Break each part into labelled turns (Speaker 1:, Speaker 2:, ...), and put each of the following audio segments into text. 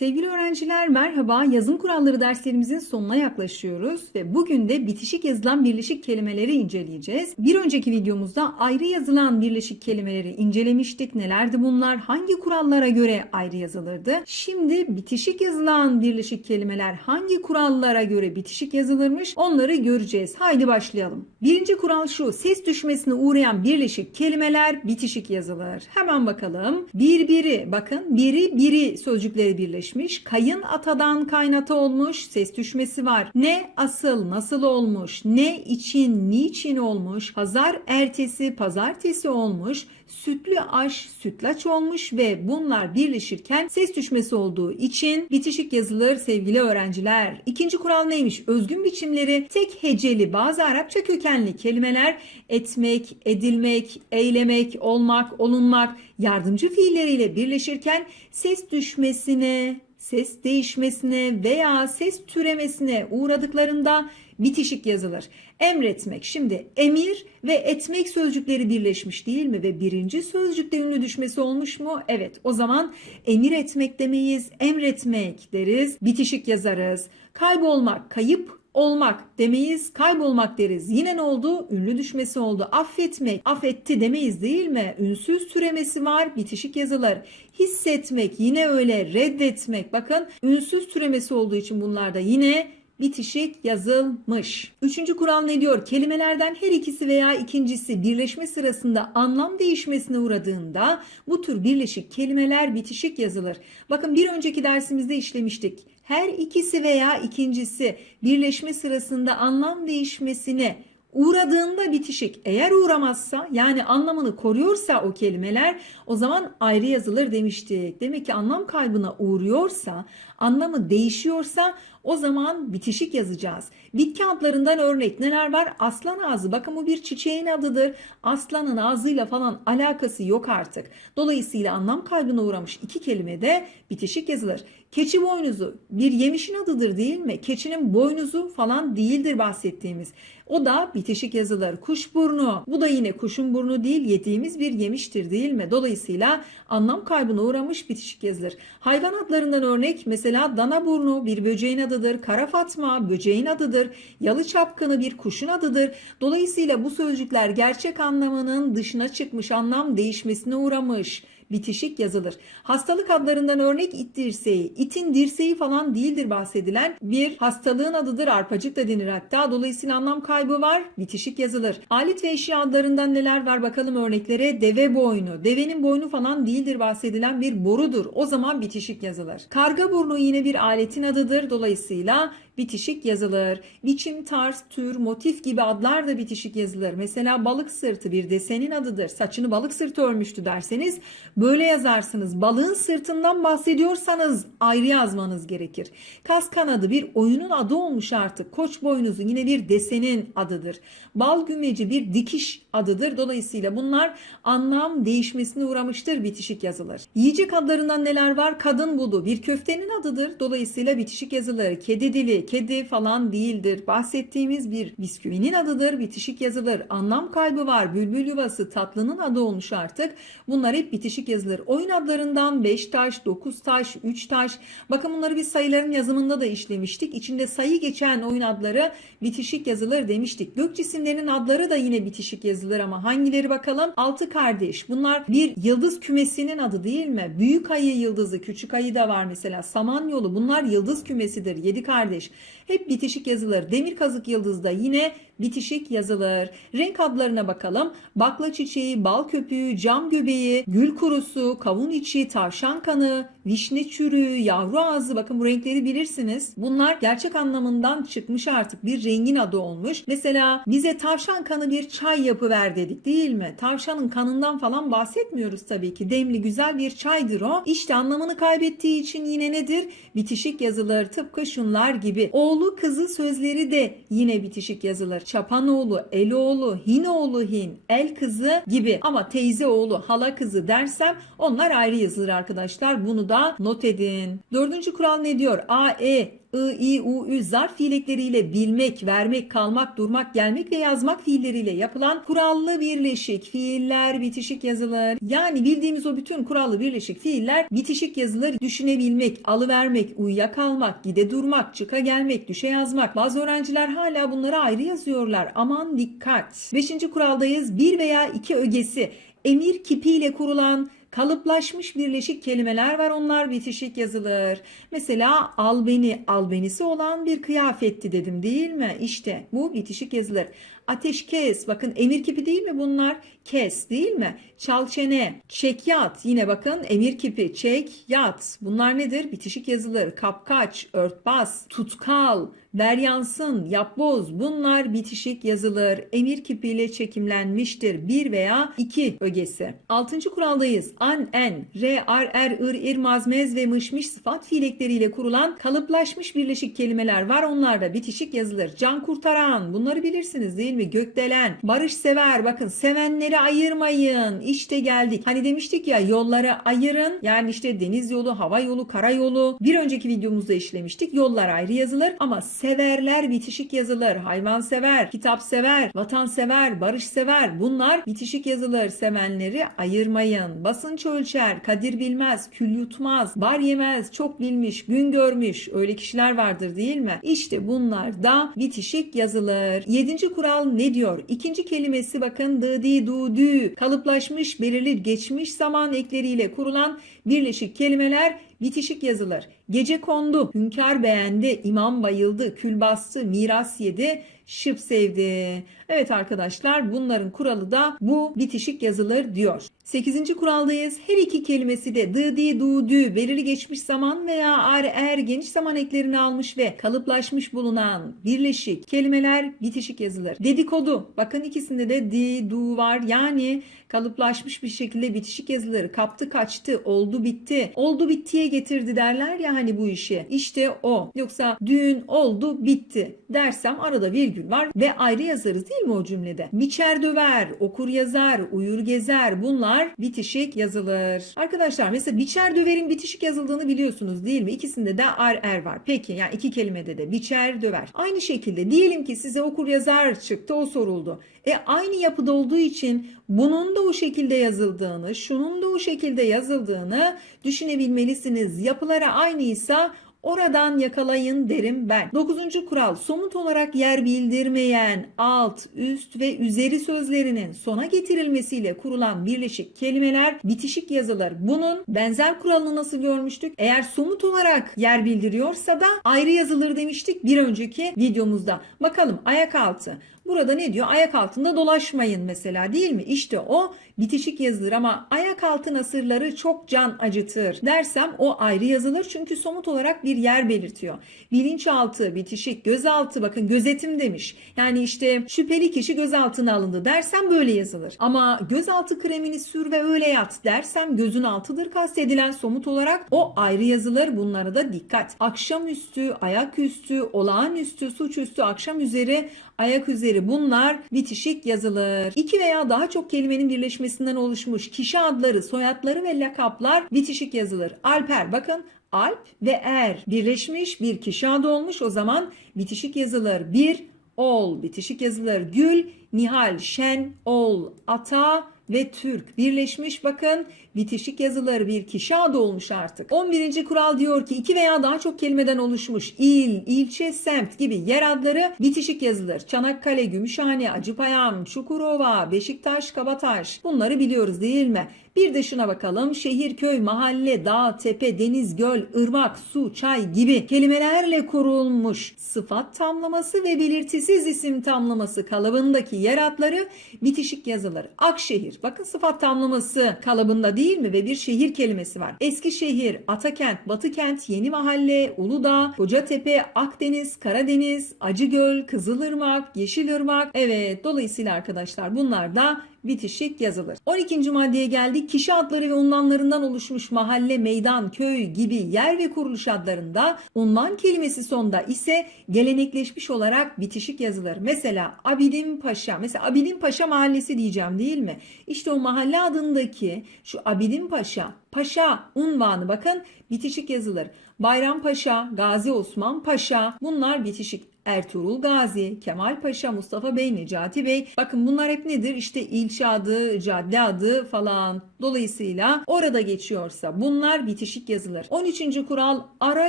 Speaker 1: Sevgili öğrenciler merhaba. Yazım kuralları derslerimizin sonuna yaklaşıyoruz ve bugün de bitişik yazılan birleşik kelimeleri inceleyeceğiz. Bir önceki videomuzda ayrı yazılan birleşik kelimeleri incelemiştik. Nelerdi bunlar? Hangi kurallara göre ayrı yazılırdı? Şimdi bitişik yazılan birleşik kelimeler hangi kurallara göre bitişik yazılırmış? Onları göreceğiz. Haydi başlayalım. Birinci kural şu. Ses düşmesine uğrayan birleşik kelimeler bitişik yazılır. Hemen bakalım. Birbiri bakın biri biri sözcükleri birleşmiş. Kayın atadan kaynata olmuş. Ses düşmesi var. Ne asıl nasıl olmuş. Ne için niçin olmuş. Pazar ertesi pazartesi olmuş. Sütlü aş sütlaç olmuş ve bunlar birleşirken ses düşmesi olduğu için bitişik yazılır sevgili öğrenciler. İkinci kural neymiş? Özgün biçimleri tek heceli bazı Arapça kökenli kelimeler etmek, edilmek, eylemek, olmak, olunmak yardımcı fiilleriyle birleşirken ses düşmesine, ses değişmesine veya ses türemesine uğradıklarında bitişik yazılır. Emretmek. Şimdi emir ve etmek sözcükleri birleşmiş değil mi? Ve birinci sözcükte ünlü düşmesi olmuş mu? Evet. O zaman emir etmek demeyiz, emretmek deriz. Bitişik yazarız. Kaybolmak, kayıp olmak demeyiz, kaybolmak deriz. Yine ne oldu? Ünlü düşmesi oldu. Affetmek, affetti demeyiz değil mi? Ünsüz türemesi var, bitişik yazılır. Hissetmek yine öyle, reddetmek. Bakın ünsüz türemesi olduğu için bunlarda yine bitişik yazılmış. Üçüncü kural ne diyor? Kelimelerden her ikisi veya ikincisi birleşme sırasında anlam değişmesine uğradığında bu tür birleşik kelimeler bitişik yazılır. Bakın bir önceki dersimizde işlemiştik. Her ikisi veya ikincisi birleşme sırasında anlam değişmesine uğradığında bitişik. Eğer uğramazsa yani anlamını koruyorsa o kelimeler o zaman ayrı yazılır demiştik. Demek ki anlam kaybına uğruyorsa, anlamı değişiyorsa o zaman bitişik yazacağız. Bitki adlarından örnek neler var? Aslan ağzı. Bakın bu bir çiçeğin adıdır. Aslanın ağzıyla falan alakası yok artık. Dolayısıyla anlam kaybına uğramış iki kelime de bitişik yazılır. Keçi boynuzu bir yemişin adıdır değil mi? Keçinin boynuzu falan değildir bahsettiğimiz. O da bitişik yazılır. Kuşburnu. Bu da yine kuşun burnu değil yediğimiz bir yemiştir değil mi? Dolayısıyla anlam kaybına uğramış bitişik yazılır. Hayvan adlarından örnek mesela dana burnu bir böceğin adıdır. Kara fatma böceğin adıdır. Yalı çapkını bir kuşun adıdır. Dolayısıyla bu sözcükler gerçek anlamının dışına çıkmış anlam değişmesine uğramış bitişik yazılır. Hastalık adlarından örnek it dirseği. İtin dirseği falan değildir bahsedilen bir hastalığın adıdır. Arpacık da denir hatta. Dolayısıyla anlam kaybı var. Bitişik yazılır. Alet ve eşya adlarından neler var bakalım örneklere. Deve boynu. Devenin boynu falan değildir bahsedilen bir borudur. O zaman bitişik yazılır. Karga burnu yine bir aletin adıdır. Dolayısıyla bitişik yazılır. Biçim, tarz, tür, motif gibi adlar da bitişik yazılır. Mesela balık sırtı bir desenin adıdır. Saçını balık sırtı örmüştü derseniz böyle yazarsınız. Balığın sırtından bahsediyorsanız ayrı yazmanız gerekir. Kas kanadı bir oyunun adı olmuş artık. Koç boynuzu yine bir desenin adıdır. Bal gümeci bir dikiş adıdır. Dolayısıyla bunlar anlam değişmesine uğramıştır. Bitişik yazılır. Yiyecek adlarından neler var? Kadın budu bir köftenin adıdır. Dolayısıyla bitişik yazılır. Kedi dili, kedi falan değildir. Bahsettiğimiz bir bisküvinin adıdır. Bitişik yazılır. Anlam kaybı var. Bülbül yuvası tatlının adı olmuş artık. Bunlar hep bitişik yazılır. Oyun adlarından 5 taş, 9 taş, 3 taş. Bakın bunları biz sayıların yazımında da işlemiştik. İçinde sayı geçen oyun adları bitişik yazılır demiştik. Gök cisimlerinin adları da yine bitişik yazılır ama hangileri bakalım? Altı kardeş. Bunlar bir yıldız kümesinin adı değil mi? Büyük ayı yıldızı, küçük ayı da var mesela. Samanyolu bunlar yıldız kümesidir. Yedi kardeş. Hep bitişik yazılır. Demir kazık yıldız da yine bitişik yazılır. Renk adlarına bakalım. Bakla çiçeği, bal köpüğü, cam göbeği, gül kurusu, kavun içi, tavşan kanı, vişne çürüğü, yavru ağzı. Bakın bu renkleri bilirsiniz. Bunlar gerçek anlamından çıkmış artık. Bir rengin adı olmuş. Mesela bize tavşan kanı bir çay yapıver dedik değil mi? Tavşanın kanından falan bahsetmiyoruz tabii ki. Demli güzel bir çaydır o. İşte anlamını kaybettiği için yine nedir? Bitişik yazılır. Tıpkı şunlar gibi. Oğlu kızı sözleri de yine bitişik yazılır. Çapanoğlu, Eloğlu, Hinoğlu Hin, El kızı gibi. Ama teyze oğlu, hala kızı dersem onlar ayrı yazılır arkadaşlar. Bunu da not edin. Dördüncü kural ne diyor? A, E, I, I, U, Ü zarf fiillekleriyle bilmek, vermek, kalmak, durmak, gelmek ve yazmak fiilleriyle yapılan kurallı birleşik fiiller bitişik yazılır. Yani bildiğimiz o bütün kurallı birleşik fiiller bitişik yazılır. Düşünebilmek, alıvermek, uyuyakalmak, gide durmak, çıka gelmek, düşe yazmak. Bazı öğrenciler hala bunları ayrı yazıyorlar. Aman dikkat. Beşinci kuraldayız. Bir veya iki ögesi emir kipiyle kurulan kalıplaşmış birleşik kelimeler var onlar bitişik yazılır. Mesela albeni, albenisi olan bir kıyafetti dedim değil mi? İşte bu bitişik yazılır. Ateşkes bakın emir kipi değil mi bunlar? Kes değil mi? Çalçene, çek yat yine bakın emir kipi çek yat. Bunlar nedir? Bitişik yazılır. Kapkaç, örtbas, tutkal, ver yansın, yapboz bunlar bitişik yazılır. Emir kipiyle çekimlenmiştir. Bir veya iki ögesi. Altıncı kuraldayız. An, en, re, ar, er, ır, ir, mazmez ve mışmış sıfat fiilekleriyle kurulan kalıplaşmış birleşik kelimeler var. Onlar da bitişik yazılır. Can kurtaran bunları bilirsiniz değil mi? Gökdelen, barış sever bakın sevenleri ayırmayın. İşte geldik. Hani demiştik ya yolları ayırın. Yani işte deniz yolu, hava yolu, kara yolu. Bir önceki videomuzda işlemiştik. Yollar ayrı yazılır ama severler bitişik yazılır. Hayvan sever, kitap sever, vatan sever, barış sever. Bunlar bitişik yazılır. Sevenleri ayırmayın. Basınç ölçer, kadir bilmez, kül yutmaz, bar yemez, çok bilmiş, gün görmüş. Öyle kişiler vardır değil mi? İşte bunlar da bitişik yazılır. Yedinci kural ne diyor? İkinci kelimesi bakın dı di du dü kalıplaşmış belirli geçmiş zaman ekleriyle kurulan birleşik kelimeler bitişik yazılır. Gece kondu, hünkâr beğendi, imam bayıldı, kül bastı, miras yedi, şıp sevdi. Evet arkadaşlar bunların kuralı da bu bitişik yazılır diyor. 8. kuraldayız. Her iki kelimesi de dı di du dü belirli geçmiş zaman veya ar er geniş zaman eklerini almış ve kalıplaşmış bulunan birleşik kelimeler bitişik yazılır. Dedikodu. Bakın ikisinde de di du var. Yani kalıplaşmış bir şekilde bitişik yazılır. Kaptı kaçtı, oldu bitti. Oldu bittiye getirdi derler ya hani bu işi. İşte o. Yoksa düğün oldu bitti dersem arada virgül var ve ayrı yazarız değil mi o cümlede? Biçer döver, okur yazar, uyur gezer bunlar bitişik yazılır. Arkadaşlar mesela biçer döverin bitişik yazıldığını biliyorsunuz değil mi? İkisinde de ar er var. Peki yani iki kelimede de biçer döver. Aynı şekilde diyelim ki size okur yazar çıktı o soruldu. E aynı yapıda olduğu için bunun da o şekilde yazıldığını, şunun da o şekilde yazıldığını düşünebilmelisiniz. Yapılara aynıysa Oradan yakalayın derim ben. Dokuzuncu kural somut olarak yer bildirmeyen alt, üst ve üzeri sözlerinin sona getirilmesiyle kurulan birleşik kelimeler bitişik yazılır. Bunun benzer kuralını nasıl görmüştük? Eğer somut olarak yer bildiriyorsa da ayrı yazılır demiştik bir önceki videomuzda. Bakalım ayak altı. Burada ne diyor? Ayak altında dolaşmayın mesela değil mi? İşte o bitişik yazılır ama ayak altı nasırları çok can acıtır dersem o ayrı yazılır çünkü somut olarak bir yer belirtiyor. Bilinçaltı, bitişik, gözaltı bakın gözetim demiş. Yani işte şüpheli kişi gözaltına alındı dersem böyle yazılır. Ama gözaltı kremini sür ve öyle yat dersem gözün altıdır kastedilen somut olarak o ayrı yazılır. Bunlara da dikkat. Akşamüstü, ayaküstü, olağanüstü, suçüstü, akşam üzeri ayak üzeri bunlar bitişik yazılır. İki veya daha çok kelimenin birleşmesinden oluşmuş kişi adları, soyadları ve lakaplar bitişik yazılır. Alper bakın Alp ve Er birleşmiş bir kişi adı olmuş o zaman bitişik yazılır. Bir ol bitişik yazılır. Gül, Nihal, Şen, Ol, Ata ve Türk birleşmiş bakın bitişik yazıları bir kişi adı olmuş artık. 11. kural diyor ki iki veya daha çok kelimeden oluşmuş il, ilçe, semt gibi yer adları bitişik yazılır. Çanakkale, Gümüşhane, Acıpayam, Çukurova, Beşiktaş, Kabataş bunları biliyoruz değil mi? Bir de şuna bakalım. Şehir, köy, mahalle, dağ, tepe, deniz, göl, ırmak, su, çay gibi kelimelerle kurulmuş sıfat tamlaması ve belirtisiz isim tamlaması kalıbındaki yer adları bitişik yazılır. Akşehir. Bakın sıfat tamlaması kalıbında değil mi? Ve bir şehir kelimesi var. Eskişehir, Atakent, Batıkent, Yeni Mahalle, Uludağ, Kocatepe, Akdeniz, Karadeniz, Acıgöl, Kızılırmak, Yeşilırmak. Evet dolayısıyla arkadaşlar bunlar da bitişik yazılır. 12. maddeye geldik. Kişi adları ve unvanlarından oluşmuş mahalle, meydan, köy gibi yer ve kuruluş adlarında unvan kelimesi sonda ise gelenekleşmiş olarak bitişik yazılır. Mesela Abidin Paşa. Mesela Abidin Paşa mahallesi diyeceğim değil mi? İşte o mahalle adındaki şu Abidin Paşa, Paşa unvanı bakın bitişik yazılır. Bayrampaşa, Gazi Osman Paşa bunlar bitişik. Ertuğrul Gazi, Kemal Paşa, Mustafa Bey, Necati Bey. Bakın bunlar hep nedir? İşte ilçe adı, cadde adı falan. Dolayısıyla orada geçiyorsa bunlar bitişik yazılır. 13. kural ara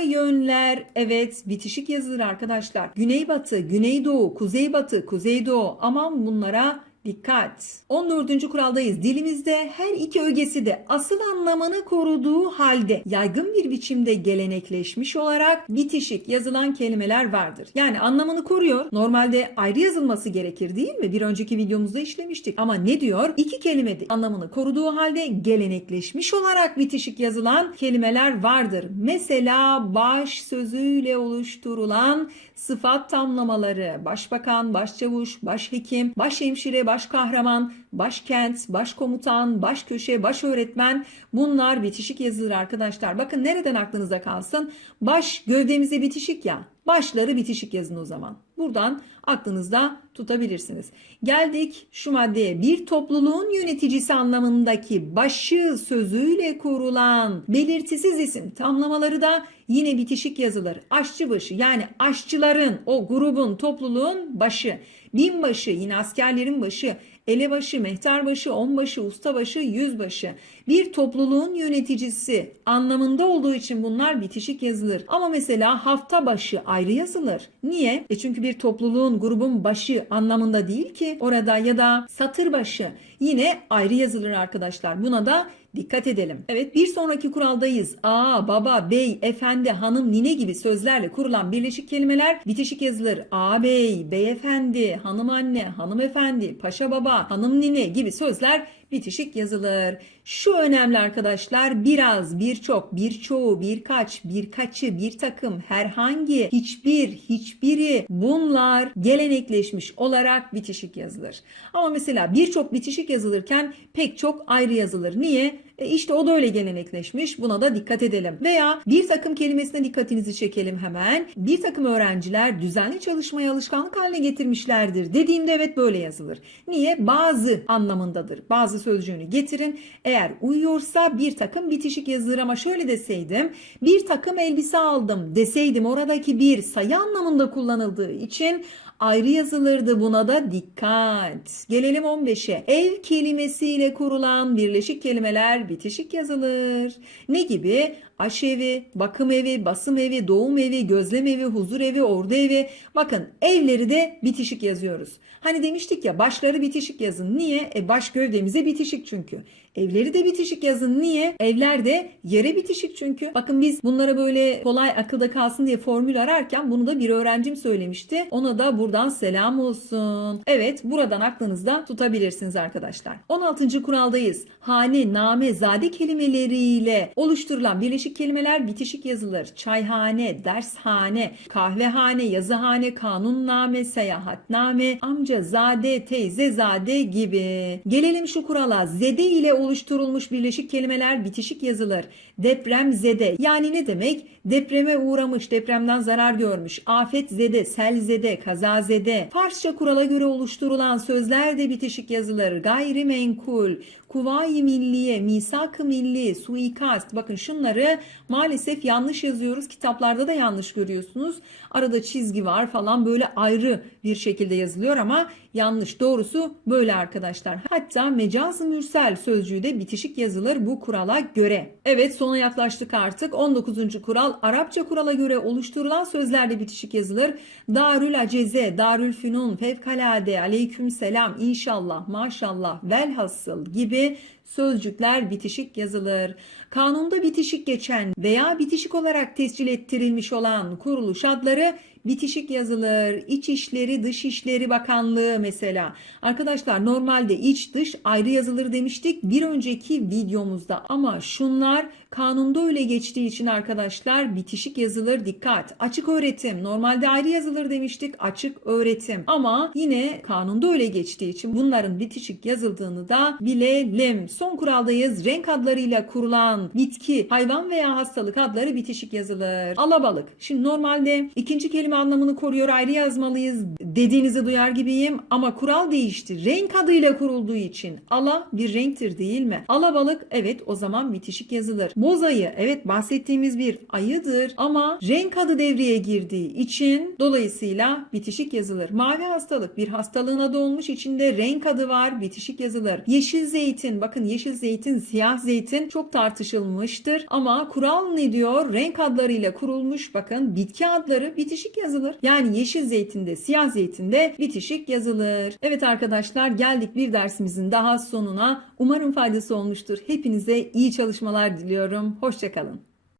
Speaker 1: yönler. Evet bitişik yazılır arkadaşlar. Güneybatı, güneydoğu, kuzeybatı, kuzeydoğu. Aman bunlara Dikkat! 14. kuraldayız. Dilimizde her iki ögesi de asıl anlamını koruduğu halde yaygın bir biçimde gelenekleşmiş olarak bitişik yazılan kelimeler vardır. Yani anlamını koruyor. Normalde ayrı yazılması gerekir değil mi? Bir önceki videomuzda işlemiştik. Ama ne diyor? İki kelime de anlamını koruduğu halde gelenekleşmiş olarak bitişik yazılan kelimeler vardır. Mesela baş sözüyle oluşturulan sıfat tamlamaları, başbakan, başçavuş, başhekim, başhemşire, başkahraman, başkent, başkomutan, başköşe, başöğretmen bunlar bitişik yazılır arkadaşlar. Bakın nereden aklınıza kalsın? Baş gövdemize bitişik ya. Başları bitişik yazın o zaman. Buradan aklınızda tutabilirsiniz. Geldik şu maddeye. Bir topluluğun yöneticisi anlamındaki başı sözüyle kurulan belirtisiz isim tamlamaları da yine bitişik yazılır. Aşçıbaşı yani aşçıların o grubun topluluğun başı. Binbaşı yine askerlerin başı. Elebaşı, mehterbaşı, onbaşı, ustabaşı, yüzbaşı. Bir topluluğun yöneticisi anlamında olduğu için bunlar bitişik yazılır. Ama mesela hafta başı ayrı yazılır. Niye? E çünkü bir topluluğun, grubun başı anlamında değil ki orada ya da satır başı yine ayrı yazılır arkadaşlar. Buna da Dikkat edelim. Evet bir sonraki kuraldayız. A, baba, bey, efendi, hanım, nine gibi sözlerle kurulan birleşik kelimeler bitişik yazılır. A bey, beyefendi, hanım anne, hanımefendi, paşa baba, hanım nine gibi sözler bitişik yazılır. Şu önemli arkadaşlar biraz, birçok, birçoğu, birkaç, birkaçı, bir takım, herhangi, hiçbir, hiçbiri bunlar gelenekleşmiş olarak bitişik yazılır. Ama mesela birçok bitişik yazılırken pek çok ayrı yazılır. Niye? E işte o da öyle gelenekleşmiş. Buna da dikkat edelim. Veya bir takım kelimesine dikkatinizi çekelim hemen. Bir takım öğrenciler düzenli çalışmayı alışkanlık haline getirmişlerdir. Dediğimde evet böyle yazılır. Niye? Bazı anlamındadır. Bazı sözcüğünü getirin. Eğer uyuyorsa bir takım bitişik yazılır ama şöyle deseydim. Bir takım elbise aldım deseydim oradaki bir sayı anlamında kullanıldığı için ayrı yazılırdı buna da dikkat. Gelelim 15'e. Ev kelimesiyle kurulan birleşik kelimeler bitişik yazılır. Ne gibi? Aşevi, bakım evi, basım evi, doğum evi, gözlem evi, huzur evi, ordu evi. Bakın evleri de bitişik yazıyoruz. Hani demiştik ya başları bitişik yazın. Niye? E baş gövdemize bitişik çünkü. Evleri de bitişik yazın. Niye? Evler de yere bitişik çünkü. Bakın biz bunlara böyle kolay akılda kalsın diye formül ararken bunu da bir öğrencim söylemişti. Ona da buradan selam olsun. Evet buradan aklınızda tutabilirsiniz arkadaşlar. 16. kuraldayız. Hane, name, zade kelimeleriyle oluşturulan birleşik kelimeler bitişik yazılır. Çayhane, dershane, kahvehane, yazıhane, kanunname, seyahatname, amcazade, teyzezade gibi. Gelelim şu kurala. Zede ile oluşturulmuş birleşik kelimeler bitişik yazılır. Deprem zede yani ne demek? Depreme uğramış, depremden zarar görmüş. Afet zede, sel zede, kaza zede. Farsça kurala göre oluşturulan sözler de bitişik yazılır. Gayrimenkul, Kuvayi Milliye, Misak-ı Milli, Suikast. Bakın şunları maalesef yanlış yazıyoruz. Kitaplarda da yanlış görüyorsunuz. Arada çizgi var falan böyle ayrı bir şekilde yazılıyor ama yanlış. Doğrusu böyle arkadaşlar. Hatta mecaz-ı mürsel sözcüğü de bitişik yazılır bu kurala göre. Evet sona yaklaştık artık. 19. kural Arapça kurala göre oluşturulan sözlerle bitişik yazılır. Darül aceze, darül fünun, fevkalade, aleyküm selam, inşallah, maşallah, velhasıl gibi sözcükler bitişik yazılır. Kanunda bitişik geçen veya bitişik olarak tescil ettirilmiş olan kuruluş adları bitişik yazılır. İçişleri, Dışişleri Bakanlığı mesela. Arkadaşlar normalde iç dış ayrı yazılır demiştik bir önceki videomuzda ama şunlar kanunda öyle geçtiği için arkadaşlar bitişik yazılır dikkat. Açık öğretim normalde ayrı yazılır demiştik açık öğretim ama yine kanunda öyle geçtiği için bunların bitişik yazıldığını da bilelim. Son kuraldayız. Renk adlarıyla kurulan bitki, hayvan veya hastalık adları bitişik yazılır. Alabalık. Şimdi normalde ikinci kelime anlamını koruyor ayrı yazmalıyız dediğinizi duyar gibiyim ama kural değişti. Renk adıyla kurulduğu için ala bir renktir değil mi? Alabalık evet o zaman bitişik yazılır. Boz ayı evet bahsettiğimiz bir ayıdır ama renk adı devreye girdiği için dolayısıyla bitişik yazılır. Mavi hastalık bir hastalığın adı olmuş içinde renk adı var bitişik yazılır. Yeşil zeytin bakın yeşil zeytin siyah zeytin çok tartışılmıştır ama kural ne diyor? Renk adlarıyla kurulmuş bakın bitki adları bitişik yazılır. Yani yeşil zeytinde siyah zeytinde bitişik yazılır. Evet arkadaşlar geldik bir dersimizin daha sonuna. Umarım faydası olmuştur. Hepinize iyi çalışmalar diliyorum. Hoşçakalın.